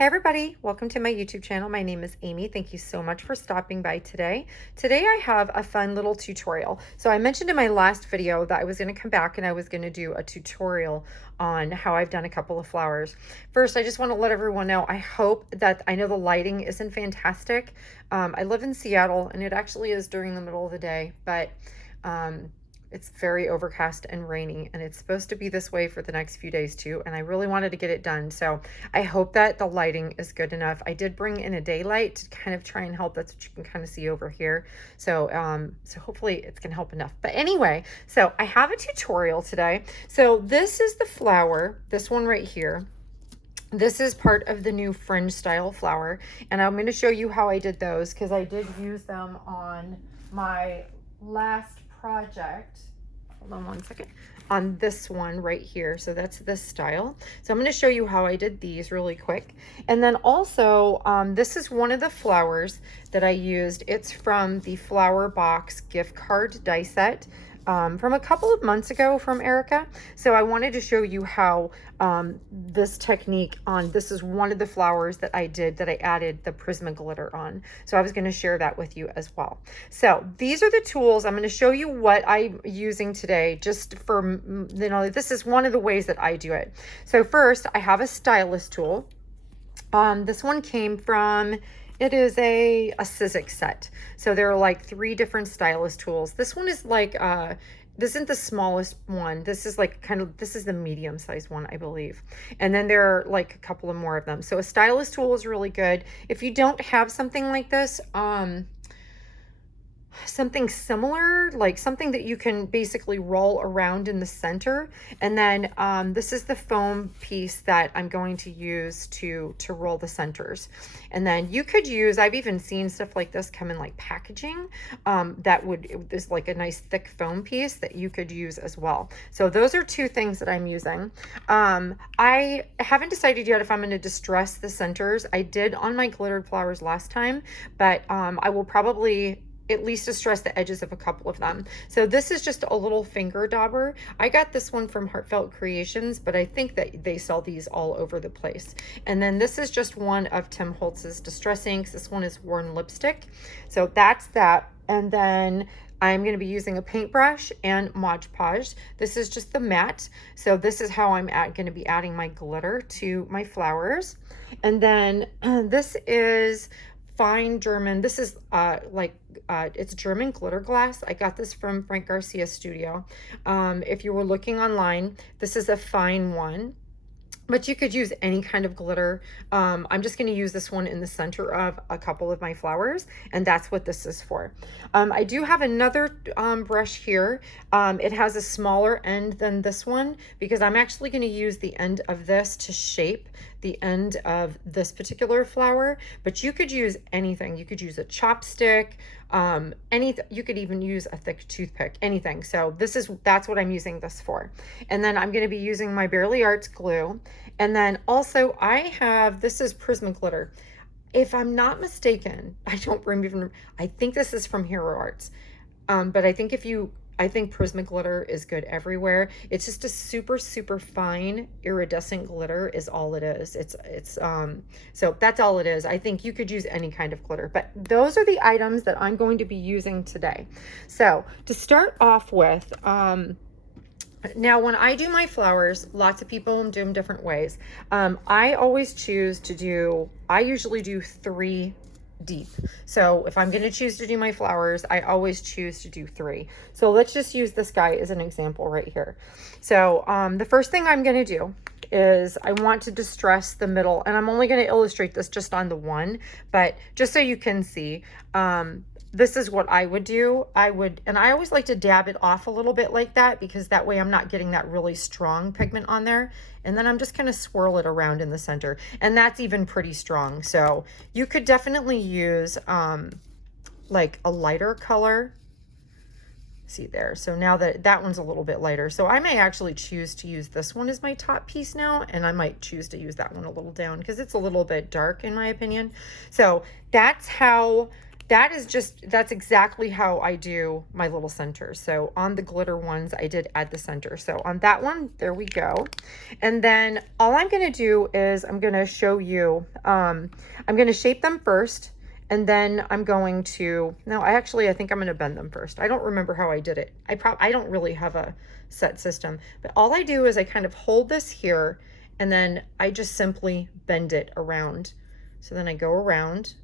Hey everybody, welcome to my YouTube channel. My name is Amy. Thank you so much for stopping by today. Today I have a fun little tutorial. So I mentioned in my last video that I was going to come back and I was going to do a tutorial on how I've done a couple of flowers. First, I just want to let everyone know, I know the lighting isn't fantastic. I live in Seattle and it actually is during the middle of the day, but it's very overcast and rainy, and it's supposed to be this way for the next few days too, and I really wanted to get it done. So I hope that the lighting is good enough. I did bring in a daylight to kind of try and help. That's what you can kind of see over here. So so hopefully it's gonna help enough. But anyway, so I have a tutorial today. So this is the flower, this one right here. This is part of the new Fringe style flower, and I'm going to show you how I did those because I did use them on my last project. Hold on one second. On this one right here. So that's this style. So I'm going to show you how I did these really quick. And then also, this is one of the flowers that I used. It's from the Flower Box gift card die set. From a couple of months ago from Erica. So I wanted to show you how this technique this is one of the flowers that I did that I added the Prisma glitter on. So I was going to share that with you as well. So these are the tools. I'm going to show you what I'm using today just for, this is one of the ways that I do it. So first I have a stylus tool. This one came from, it is a Sizzix set. So there are like 3 different stylus tools. This one is like, this isn't the smallest one. This is like this is the medium sized one, I believe. And then there are like a couple of more of them. So a stylus tool is really good. If you don't have something like this, something similar, like something that you can basically roll around in the center. And then this is the foam piece that I'm going to use to roll the centers. And then you could use, I've even seen stuff like this come in like packaging there's like a nice thick foam piece that you could use as well. So those are 2 things that I'm using. I haven't decided yet if I'm going to distress the centers. I did on my glittered flowers last time, but I will probably at least distress the edges of a couple of them. So this is just a little finger dauber. I got this one from Heartfelt Creations, but I think that they sell these all over the place. And then this is just one of Tim Holtz's distress inks. This one is Worn Lipstick. So that's that. And then I'm going to be using a paintbrush and Mod Podge. This is just the matte. So this is how I'm going to be adding my glitter to my flowers. And then this is fine German. This is it's German glitter glass. I got this from Frank Garcia's studio. If you were looking online, this is a fine one, but you could use any kind of glitter. I'm just going to use this one in the center of a couple of my flowers, and that's what this is for. I do have another brush here. It has a smaller end than this one because I'm actually going to use the end of this to shape the end of this particular flower, but you could use anything. You could use a chopstick, you could even use a thick toothpick, anything. So that's what I'm using this for. And then I'm going to be using my Barely Arts glue. And then also this is Prisma glitter. If I'm not mistaken, I think this is from Hero Arts. But I think Prisma glitter is good everywhere. It's just a super, super fine iridescent glitter is all it is. So that's all it is. I think you could use any kind of glitter, but those are the items that I'm going to be using today. So to start off with, now when I do my flowers, lots of people do them different ways. I usually do 3 deep. So if I'm going to choose to do my flowers, I always choose to do 3. So let's just use this guy as an example right here. So the first thing I'm going to do is I want to distress the middle, and I'm only going to illustrate this just on the one, but just so you can see, this is what I would do. And I always like to dab it off a little bit like that, because that way I'm not getting that really strong pigment on there. And then I'm just going to swirl it around in the center. And that's even pretty strong. So you could definitely use like a lighter color. See there. So now that one's a little bit lighter. So I may actually choose to use this one as my top piece now. And I might choose to use that one a little down because it's a little bit dark in my opinion. So that's how that's exactly how I do my little centers. So on the glitter ones, I did add the center. So on that one, there we go. And then all I'm going to do is I'm going to show you, I'm going to shape them first. And then I'm going to, no, I think I'm going to bend them first. I don't remember how I did it. I don't really have a set system, but all I do is I kind of hold this here and then I just simply bend it around. So then I go around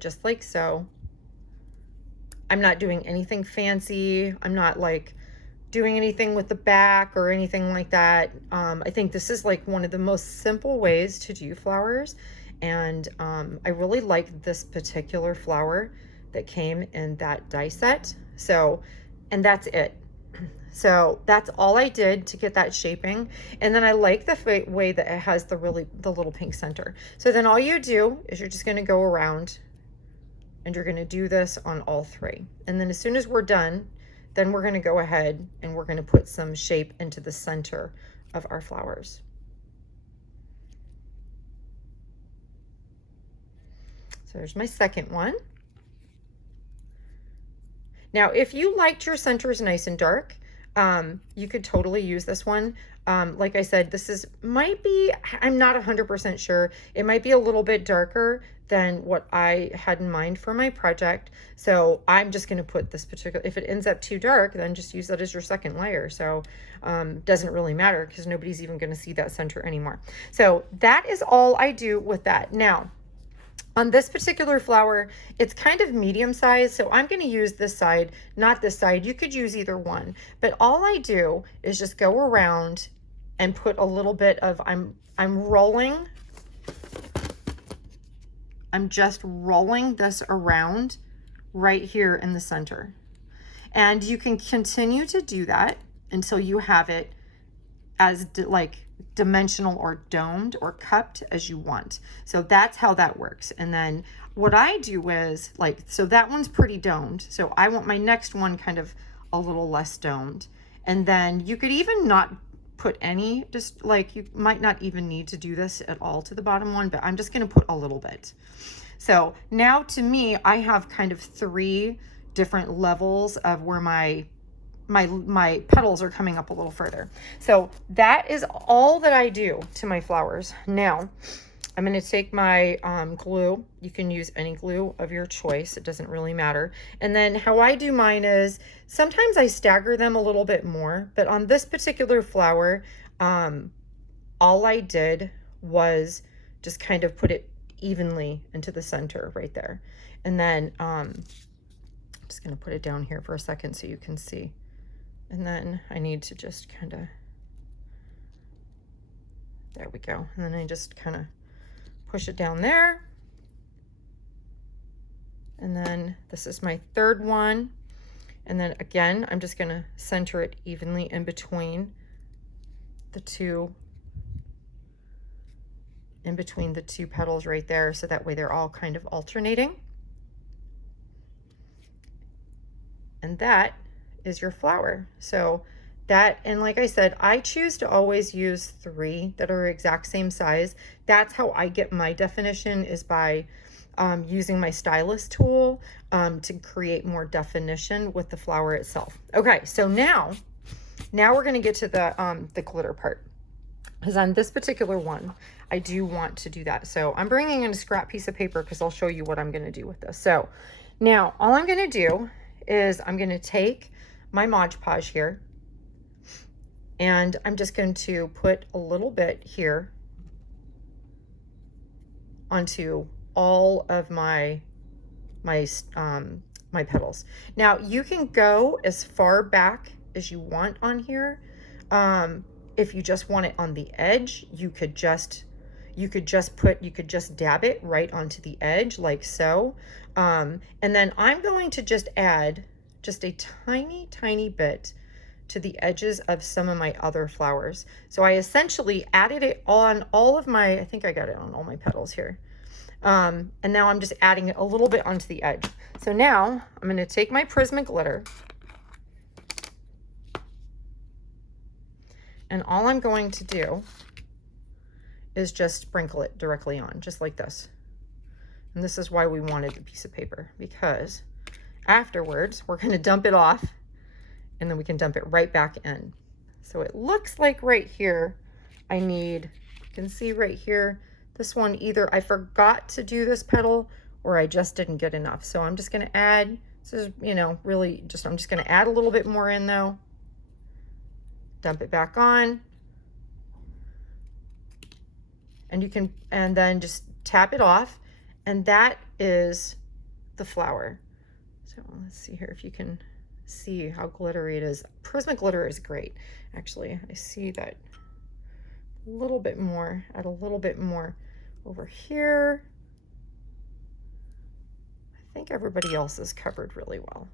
just like so. I'm not doing anything fancy. I'm not like doing anything with the back or anything like that. I think this is like one of the most simple ways to do flowers. And I really like this particular flower that came in that die set. So, and that's it. So that's all I did to get that shaping. And then I like the way that it has the little pink center. So then all you do is you're just going to go around and you're going to do this on all three. And then as soon as we're done, then we're going to go ahead and we're going to put some shape into the center of our flowers. So there's my second one. Now, if you liked your centers nice and dark, you could totally use this one. Like I said, I'm not 100% sure. It might be a little bit darker than what I had in mind for my project. So I'm just going to put this particular, if it ends up too dark, then just use that as your second layer. So doesn't really matter because nobody's even going to see that center anymore. So that is all I do with that. Now, on this particular flower, it's kind of medium size, so I'm going to use this side, not this side. You could use either one, but all I do is just go around and put a little bit of, I'm rolling. I'm just rolling this around right here in the center. And you can continue to do that until you have it as like dimensional or domed or cupped as you want. So that's how that works. And then what I do is like, so that one's pretty domed. So I want my next one kind of a little less domed. And then you could even not put any, just like you might not even need to do this at all to the bottom one, but I'm just going to put a little bit. So now to me, I have kind of three different levels of where my petals are coming up a little further. So that is all that I do to my flowers. Now I'm going to take my glue. You can use any glue of your choice. It doesn't really matter. And then how I do mine is sometimes I stagger them a little bit more, but on this particular flower, all I did was just kind of put it evenly into the center right there. And then I'm just going to put it down here for a second so you can see. And then I need to just kind of, there we go. And then I just kind of push it down there. And then this is my third one. And then again, I'm just going to center it evenly in between the two petals right there. So that way they're all kind of alternating. And that is your flower. So that, and like I said, I choose to always use three that are exact same size. That's how I get my definition, is by using my stylus tool to create more definition with the flower itself. Okay, so now we're going to get to the glitter part, because on this particular one, I do want to do that. So I'm bringing in a scrap piece of paper because I'll show you what I'm going to do with this. So now all I'm going to do is I'm going to take my Mod Podge here, and I'm just going to put a little bit here onto all of my petals. Now you can go as far back as you want on here. If you just want it on the edge, you could just dab it right onto the edge like so. And then I'm going to just add just a tiny bit to the edges of some of my other flowers. So I essentially added it on all of my, I think I got it on all my petals here. And now I'm just adding it a little bit onto the edge. So now I'm going to take my Prisma glitter, and all I'm going to do is just sprinkle it directly on, just like this. And this is why we wanted the piece of paper, because afterwards we're going to dump it off and then we can dump it right back in. So it looks like right here, I need, you can see right here, this one, either I forgot to do this petal or I just didn't get enough. So I'm just going to add, this is, you know, really just, I'm just going to add a little bit more in though. Dump it back on. And you can, and then just tap it off. And that is the flower. So let's see here if you can see how glittery it is. Prismatic glitter is great. Actually, I see that a little bit more, add a little bit more over here. I think everybody else is covered really well.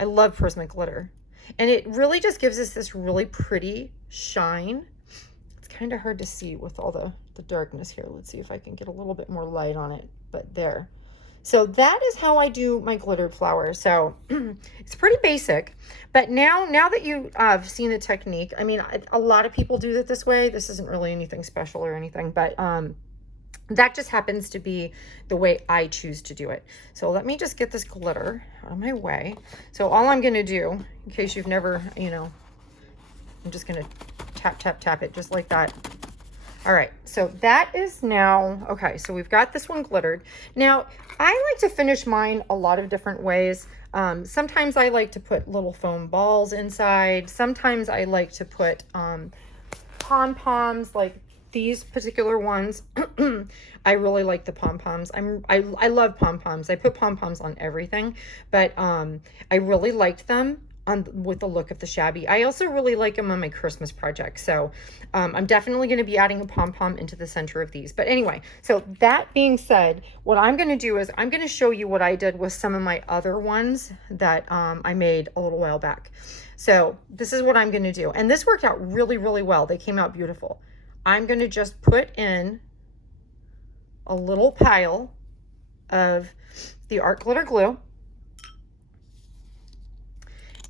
I love prismatic glitter. And it really just gives us this really pretty shine. It's kind of hard to see with all the darkness here. Let's see if I can get a little bit more light on it, but there. So that is how I do my glittered flower. So it's pretty basic, but now that you have seen the technique, I mean, a lot of people do it this way. This isn't really anything special or anything, but that just happens to be the way I choose to do it. So let me just get this glitter out of my way. So all I'm going to do, in case you've never, you know, I'm just going to tap, tap, tap it just like that. All right, so that is now, okay, so we've got this one glittered. Now, I like to finish mine a lot of different ways. Sometimes I like to put little foam balls inside. Sometimes I like to put pom-poms, like these particular ones. I really like the pom-poms. I love pom-poms. I put pom-poms on everything, but I really liked them with the look of the shabby. I also really like them on my Christmas project. So I'm definitely going to be adding a pom-pom into the center of these. But anyway, so that being said, what I'm going to do is I'm going to show you what I did with some of my other ones that I made a little while back. So this is what I'm going to do. And this worked out really, really well. They came out beautiful. I'm going to just put in a little pile of the art glitter glue.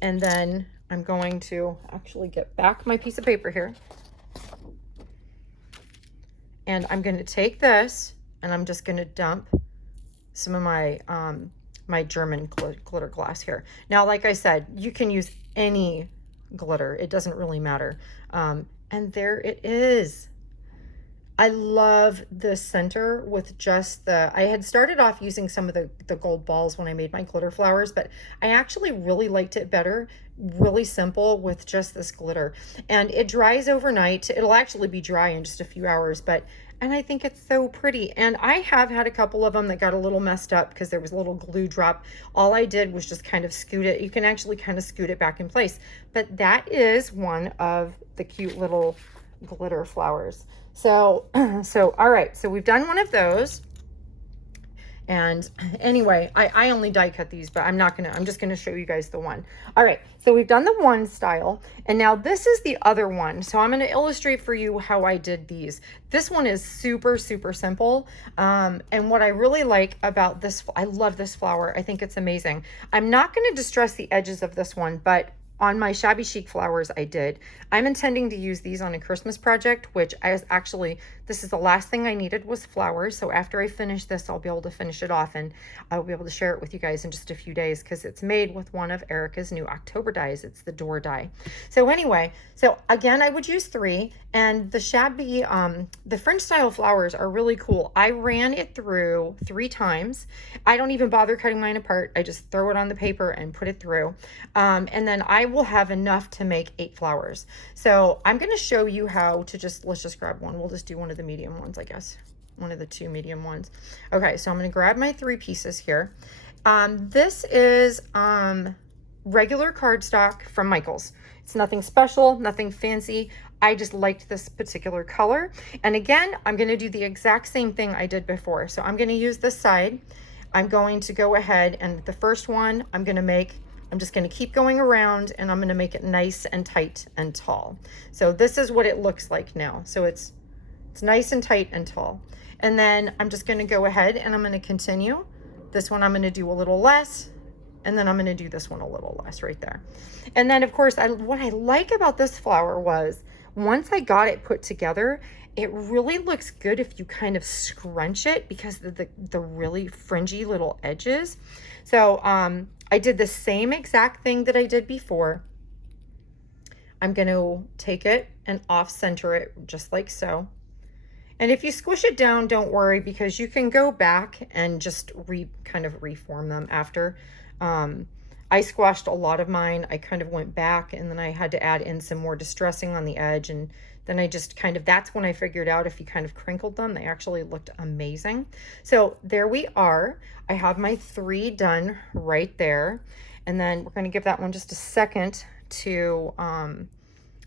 And then I'm going to actually get back my piece of paper here. And I'm going to take this and I'm just going to dump some of my my German glitter glass here. Now, like I said, you can use any glitter. It doesn't really matter. And there it is. I love the center with just the, I had started off using some of the gold balls when I made my glitter flowers, but I actually really liked it better, really simple with just this glitter. And it dries overnight. It'll actually be dry in just a few hours, and I think it's so pretty. And I have had a couple of them that got a little messed up because there was a little glue drop. All I did was just kind of scoot it. You can actually kind of scoot it back in place. But that is one of the cute little glitter flowers. So all right, so we've done one of those. And anyway, I only die cut these, but I'm just gonna show you guys the one. All right, so we've done the one style, and now this is the other one. So I'm gonna illustrate for you how I did these. This one is super, super simple. And what I really like about this, I love this flower. I think it's amazing. I'm not gonna distress the edges of this one, but on my shabby chic flowers I did. I'm intending to use these on a Christmas project, which this is the last thing I needed was flowers. So after I finish this, I'll be able to finish it off and I'll be able to share it with you guys in just a few days because it's made with one of Erica's new October dies. It's the door die. So anyway, so again, I would use 3, and the shabby, the Fringe style flowers are really cool. I ran it through 3 times. I don't even bother cutting mine apart. I just throw it on the paper and put it through. And then I will have enough to make 8 flowers. So I'm going to show you how to let's just grab one. We'll just do one of the medium ones, I guess. One of the 2 medium ones. Okay, so I'm going to grab my 3 pieces here. This is regular cardstock from Michaels. It's nothing special, nothing fancy. I just liked this particular color. And again, I'm going to do the exact same thing I did before. So I'm going to use this side. I'm going to go ahead and the first one I'm just going to keep going around and I'm going to make it nice and tight and tall. So this is what it looks like now. So it's nice and tight and tall. And then I'm just going to go ahead and I'm going to continue. This one I'm going to do a little less, and then I'm going to do this one a little less right there. And then of course, what I like about this flower was once I got it put together, it really looks good if you kind of scrunch it because of the really fringy little edges. So I did the same exact thing that I did before. I'm going to take it and off center it just like so. And if you squish it down, don't worry, because you can go back and just kind of reform them after. I squashed a lot of mine. I kind of went back and then I had to add in some more distressing on the edge, and then I just kind of, that's when I figured out if you kind of crinkled them, they actually looked amazing. So there we are. I have my 3 done right there. And then we're going to give that one just a second to, I'm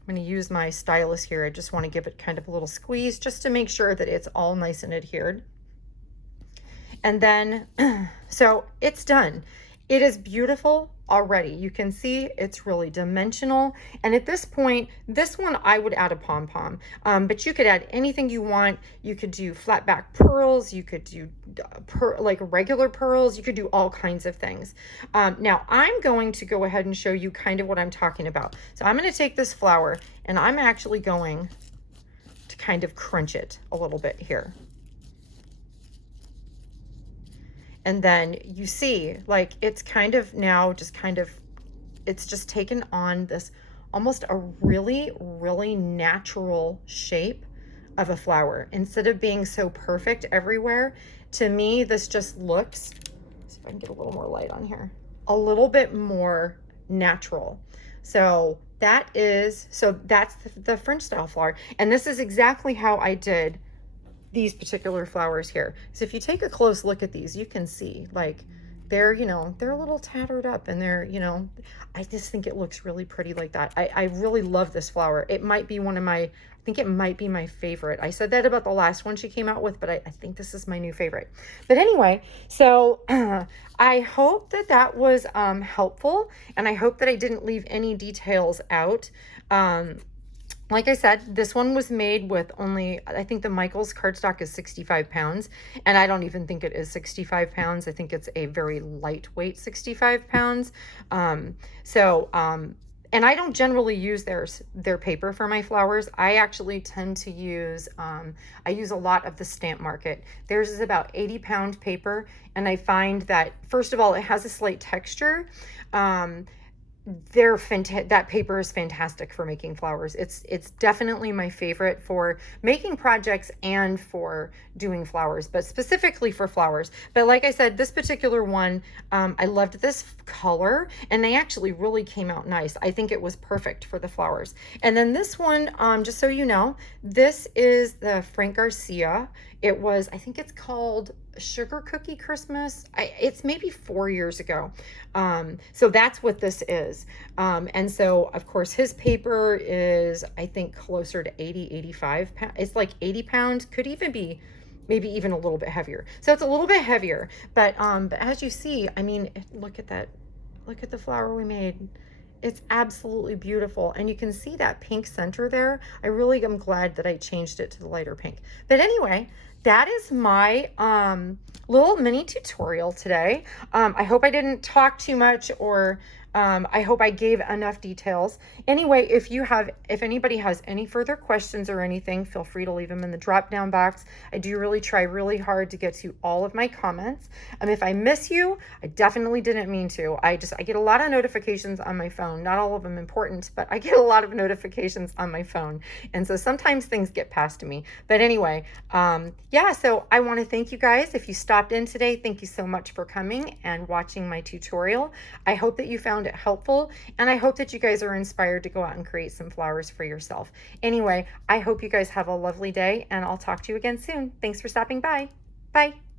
going to use my stylus here. I just want to give it kind of a little squeeze just to make sure that it's all nice and adhered. And then, so it's done. It is beautiful already. You can see it's really dimensional. And at this point, this one I would add a pom-pom, but you could add anything you want. You could do flat back pearls. You could do like regular pearls. You could do all kinds of things. Now I'm going to go ahead and show you kind of what I'm talking about. So I'm going to take this flower and I'm actually going to kind of crunch it a little bit here. And then you see, like, it's kind of now just kind of, it's just taken on this almost a really, really natural shape of a flower. Instead of being so perfect everywhere, to me, this just looks, let's see if I can get a little more light on here, a little bit more natural. So that is, so that's the Fringe style flower. And this is exactly how I did these particular flowers here. So if you take a close look at these, you can see like they're, you know, they're a little tattered up and they're, you know, I just think it looks really pretty like that. I really love this flower. It might be one of my, I think it might be my favorite. I said that about the last one she came out with, but I think this is my new favorite. But anyway, so I hope that that was helpful, and I hope that I didn't leave any details out. Like I said, this one was made with only, I think the Michaels cardstock is 65 pounds, and I don't even think it is 65 pounds. I think it's a very lightweight 65 pounds. And I don't generally use their paper for my flowers. I actually tend to use, I use a lot of the Stamp Market. Theirs is about 80-pound paper, and I find that, first of all, it has a slight texture. That paper is fantastic for making flowers. It's definitely my favorite for making projects and for doing flowers, but specifically for flowers. But like I said, this particular one, I loved this color, and they actually really came out nice. I think it was perfect for the flowers. And then this one, just so you know, this is the Frank Garcia. It was, I think it's called Sugar Cookie Christmas. It's maybe 4 years ago. So that's what this is. And so of course his paper is, I think, closer to 85 pounds. It's like 80 pounds, could even be maybe even a little bit heavier. So it's a little bit heavier, but as you see, I mean, look at that. Look at the flower we made. It's absolutely beautiful. And you can see that pink center there. I really am glad that I changed it to the lighter pink. But anyway, that is my little mini tutorial today. I hope I didn't talk too much, or I hope I gave enough details. Anyway, if anybody has any further questions or anything, feel free to leave them in the drop down box. I do really try really hard to get to all of my comments. If I miss you, I definitely didn't mean to. I get a lot of notifications on my phone, not all of them important, but I get a lot of notifications on my phone. And so sometimes things get past me. But anyway, yeah, so I want to thank you guys. If you stopped in today, thank you so much for coming and watching my tutorial. I hope that you found it helpful, and I hope that you guys are inspired to go out and create some flowers for yourself. Anyway, I hope you guys have a lovely day, and I'll talk to you again soon. Thanks for stopping by. Bye.